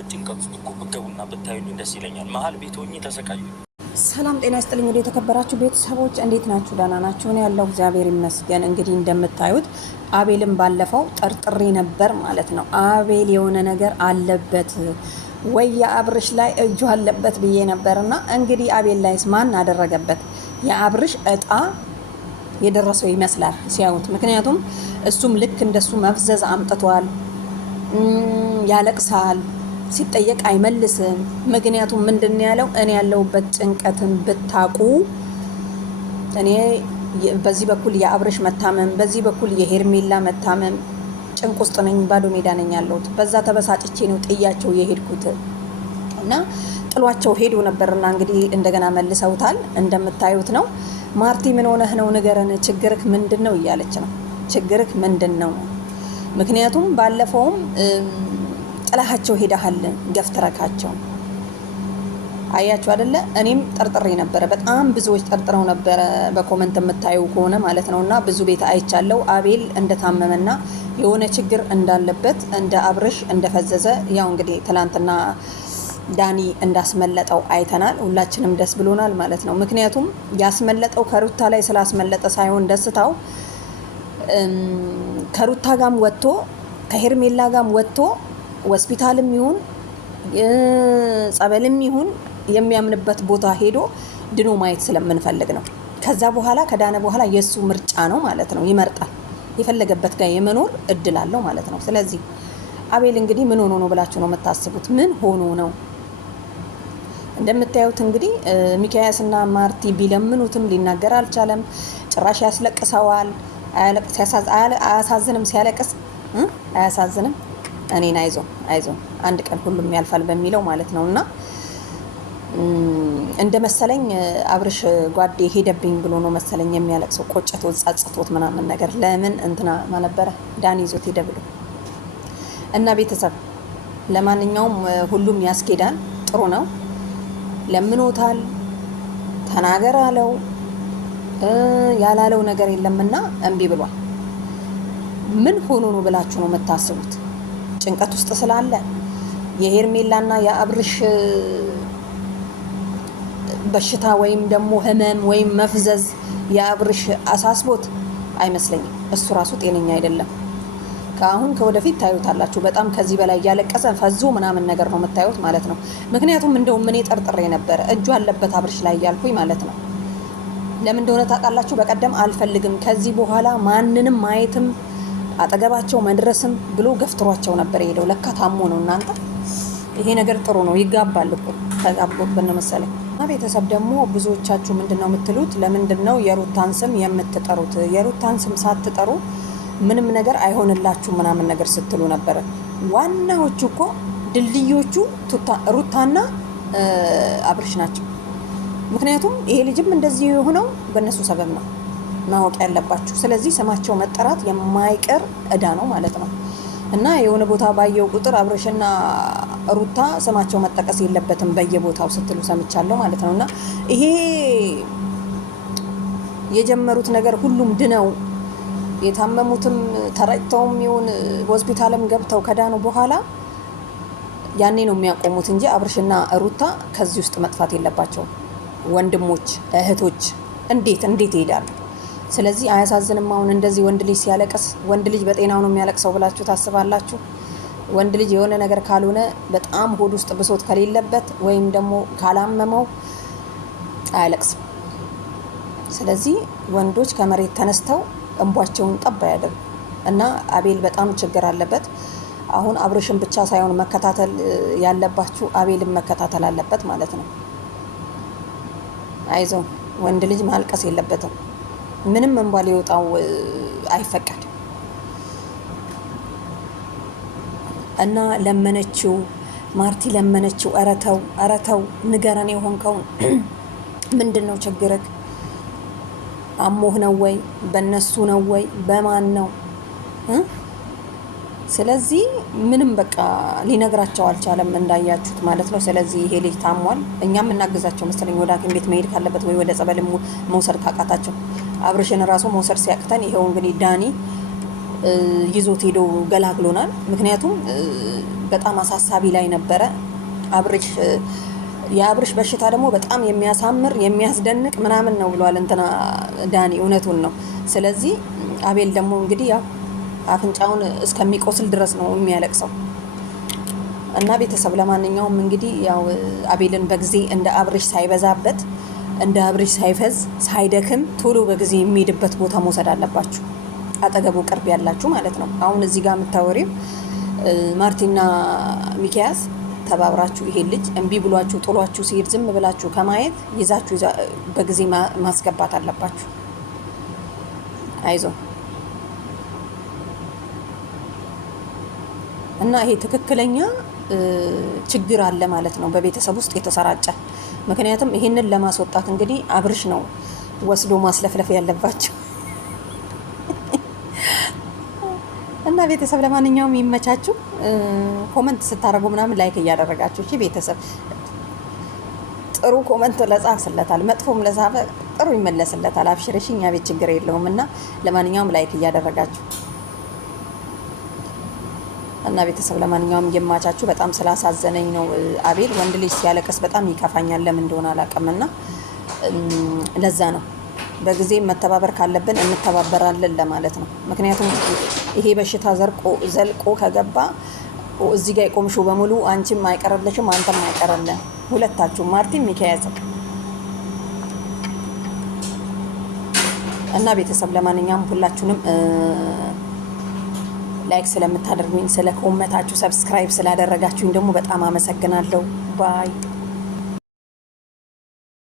ያለሁበት ጭንቀት ውስጥ እኮ ብትገቡና ብታዩልኝ ደስ ይለኛል። መሀል ቤት ሆኜ ተሰቃዩ። ሰላም ጤና ይስጥልኝ። ወደ የተከበራችሁ ቤተሰቦች እንዴት ናችሁ? ደህና ናችሁ? እኔ ያለው እግዚአብሔር ይመስገን። እንግዲህ እንደምታዩት አቤልም ባለፈው ጠርጥሬ ነበር ማለት ነው። አቤል የሆነ ነገር አለበት ወይ የአብርሽ ላይ እጁ አለበት ብዬ ነበርና እንግዲህ አቤል ላይስ ማን አደረገበት? የአብርሽ እጣ የደረሰው ይመስላል ሲያዩት። ምክንያቱም እሱም ልክ እንደሱ መፍዘዝ አምጥቷል። ያለቅሳል፣ ሲጠየቅ አይመልስም። ምክንያቱም ምንድን ያለው እኔ ያለሁበት ጭንቀትን ብታቁ፣ እኔ በዚህ በኩል የአብርሽ መታመም፣ በዚህ በኩል የሄርሜላ መታመም፣ ጭንቅ ውስጥ ነኝ፣ ባዶ ሜዳ ነኝ ያለሁት። በዛ ተበሳጭቼ ነው ጥያቸው የሄድኩት እና ጥሏቸው ሄዶ ነበርና እንግዲህ እንደገና መልሰውታል። እንደምታዩት ነው። ማርቲ ምን ሆነህ ነው ንገረን፣ ችግርህ ምንድን ነው እያለች ነው። ችግርህ ምንድን ነው? ምክንያቱም ባለፈውም ጥላሃቸው ሄደሃል፣ ገፍትረካቸው። አያችሁ አይደለ? እኔም ጠርጥሬ ነበረ፣ በጣም ብዙዎች ጠርጥረው ነበረ፣ በኮመንት የምታዩ ከሆነ ማለት ነው። እና ብዙ ቤት አይቻለው አቤል እንደታመመና የሆነ ችግር እንዳለበት፣ እንደ አብርሽ እንደፈዘዘ። ያው እንግዲህ ትላንትና ዳኒ እንዳስመለጠው አይተናል። ሁላችንም ደስ ብሎናል ማለት ነው። ምክንያቱም ያስመለጠው ከሩታ ላይ ስላስመለጠ ሳይሆን ደስታው ከሩታ ጋም ወጥቶ ከሄርሜላ ጋም ወጥቶ ሆስፒታልም ይሁን ጸበልም ይሁን የሚያምንበት ቦታ ሄዶ ድኖ ማየት ስለምንፈልግ ነው። ከዛ በኋላ ከዳነ በኋላ የሱ ምርጫ ነው ማለት ነው። ይመርጣል፣ የፈለገበት ጋር የመኖር እድል አለው ማለት ነው። ስለዚህ አቤል እንግዲህ ምን ሆኖ ነው ብላችሁ ነው የምታስቡት? ምን ሆኖ ነው? እንደምታዩት እንግዲህ ሚካያስና ማርቲ ቢለምኑትም ሊናገር አልቻለም። ጭራሽ ያስለቅሰዋል። አያሳዝንም? ሲያለቅስ አያሳዝንም? እኔን አይዞ አንድ ቀን ሁሉም ያልፋል በሚለው ማለት ነው። እና እንደ መሰለኝ አብርሽ ጓዴ ሄደብኝ ብሎ ነው መሰለኝ የሚያለቅሰው፣ ቆጭቶት ጸጽቶት ምናምን ነገር። ለምን እንትና ማነበረ ዳኒ ይዞት ሄደ ብሎ እና ቤተሰብ፣ ለማንኛውም ሁሉም ያስኬዳል። ጥሩ ነው። ለምኖታል፣ ተናገር አለው፣ ያላለው ነገር የለምና እምቢ ብሏል። ምን ሆኖ ነው ብላችሁ ነው የምታስቡት? ጭንቀት ውስጥ ስላለ የሄርሜላና የአብርሽ በሽታ ወይም ደግሞ ህመም ወይም መፍዘዝ የአብርሽ አሳስቦት አይመስለኝም። እሱ ራሱ ጤነኛ አይደለም። ከአሁን ከወደፊት ታዩታላችሁ። በጣም ከዚህ በላይ እያለቀሰ ፈዞ ምናምን ነገር ነው የምታዩት ማለት ነው። ምክንያቱም እንደውም እኔ ጠርጥሬ ነበረ እጁ አለበት አብርሽ ላይ እያልኩኝ ማለት ነው። ለምን እንደሆነ ታውቃላችሁ? በቀደም አልፈልግም ከዚህ በኋላ ማንንም ማየትም አጠገባቸው መድረስም ብሎ ገፍትሯቸው ነበር ሄደው። ለካ ታሞ ነው እናንተ። ይሄ ነገር ጥሩ ነው፣ ይጋባል እኮ ተጋብቶብን መሰለኝ። እና ቤተሰብ ደግሞ ብዙዎቻችሁ ምንድነው የምትሉት? ለምንድነው የሩታን ስም የምትጠሩት? የሩታን ስም ሳትጠሩ ምንም ነገር አይሆንላችሁ ምናምን ነገር ስትሉ ነበረ። ዋናዎቹ እኮ ድልድዮቹ ሩታና አብርሽ ናቸው። ምክንያቱም ይሄ ልጅም እንደዚህ የሆነው በእነሱ ሰበብ ነው ማወቅ ያለባችሁ። ስለዚህ ስማቸው መጠራት የማይቀር እዳ ነው ማለት ነው። እና የሆነ ቦታ ባየው ቁጥር አብርሽና ሩታ ስማቸው መጠቀስ የለበትም በየቦታው ስትሉ ሰምቻለሁ ማለት ነው። እና ይሄ የጀመሩት ነገር ሁሉም ድነው የታመሙትም ተረጭተውም ይሁን ሆስፒታልም ገብተው ከዳኑ በኋላ ያኔ ነው የሚያቆሙት እንጂ አብርሽና ሩታ ከዚህ ውስጥ መጥፋት የለባቸውም። ወንድሞች እህቶች እንዴት ይሄዳሉ? ስለዚህ አያሳዝንም? አሁን እንደዚህ ወንድ ልጅ ሲያለቅስ፣ ወንድ ልጅ በጤናው ነው የሚያለቅሰው ብላችሁ ታስባላችሁ? ወንድ ልጅ የሆነ ነገር ካልሆነ በጣም ሆድ ውስጥ ብሶት ከሌለበት ወይም ደግሞ ካላመመው አያለቅስም። ስለዚህ ወንዶች ከመሬት ተነስተው እንቧቸውን ጠባ ያደርጉ እና አቤል በጣም ችግር አለበት። አሁን አብርሽን ብቻ ሳይሆን መከታተል ያለባችሁ አቤልን መከታተል አለበት ማለት ነው። አይዞ ወንድ ልጅ ማልቀስ የለበትም። ምንም እንባ ሊወጣው አይፈቀድ እና ለመነችው፣ ማርቲ ለመነችው። እረተው ንገረን የሆንከውን ምንድን ነው ችግርህ? አሞህ ነው ወይ? በእነሱ ነው ወይ? በማን ነው? ስለዚህ ምንም በቃ ሊነግራቸው አልቻለም እንዳያችሁት ማለት ነው። ስለዚህ ይሄ ልጅ ታሟል፣ እኛም እናግዛቸው መሰለኝ። ወደ ሐኪም ቤት መሄድ ካለበት ወይ ወደ ጸበል መውሰድ ካቃታቸው አብርሽን ራሱ መውሰድ ሲያቅተን ይሄው እንግዲህ ዳኒ ይዞት ሄዶ ገላግሎናል። ምክንያቱም በጣም አሳሳቢ ላይ ነበረ። የአብርሽ በሽታ ደግሞ በጣም የሚያሳምር የሚያስደንቅ ምናምን ነው ብሏል እንትና ዳኒ፣ እውነቱን ነው። ስለዚህ አቤል ደግሞ እንግዲህ ያው አፍንጫውን እስከሚቆስል ድረስ ነው የሚያለቅሰው። እና ቤተሰብ ለማንኛውም እንግዲህ ያው አቤልን በጊዜ እንደ አብርሽ ሳይበዛበት እንደ አብርሽ ሳይፈዝ ሳይደክም ቶሎ በጊዜ የሚሄድበት ቦታ መውሰድ አለባችሁ፣ አጠገቡ ቅርብ ያላችሁ ማለት ነው። አሁን እዚህ ጋር የምታወሪው ማርቲና ሚኪያስ ተባብራችሁ ይሄ ልጅ እምቢ ብሏችሁ ጥሏችሁ ሲሄድ ዝም ብላችሁ ከማየት ይዛችሁ በጊዜ ማስገባት አለባችሁ። አይዞ እና ይሄ ትክክለኛ ችግር አለ ማለት ነው በቤተሰብ ውስጥ የተሰራጨ። ምክንያቱም ይሄንን ለማስወጣት እንግዲህ አብርሽ ነው ወስዶ ማስለፍለፍ ያለባቸው። እና ቤተሰብ ለማንኛውም ይመቻችሁ። ኮመንት ስታደርጉ ምናምን ላይክ እያደረጋችሁ እሺ። ቤተሰብ ጥሩ ኮመንት ለጻፍለታል፣ መጥፎም ለጻፈ ጥሩ ይመለስለታል። አብሽርሽ፣ እኛ ቤት ችግር የለውም። እና ለማንኛውም ላይክ እያደረጋችሁ እና ቤተሰብ ለማንኛውም ይማቻችሁ። በጣም ስላሳዘነኝ ነው አቤል። ወንድ ልጅ ሲያለቅስ በጣም ይከፋኛል፣ ለምን እንደሆነ አላውቅምና ለዛ ነው በጊዜ መተባበር ካለብን እንተባበራለን ለማለት ነው። ምክንያቱም ይሄ በሽታ ዘልቆ ከገባ እዚህ ጋር የቆምሽው በሙሉ አንቺም አይቀርልሽም፣ አንተም አይቀርልህም፣ ሁለታችሁ ማርቲም ሚኪያዝ እና ቤተሰብ ለማንኛውም ሁላችሁንም ላይክ ስለምታደርጉኝ፣ ስለ ኮመታችሁ፣ ሰብስክራይብ ስላደረጋችሁኝ ደግሞ በጣም አመሰግናለሁ። ባይ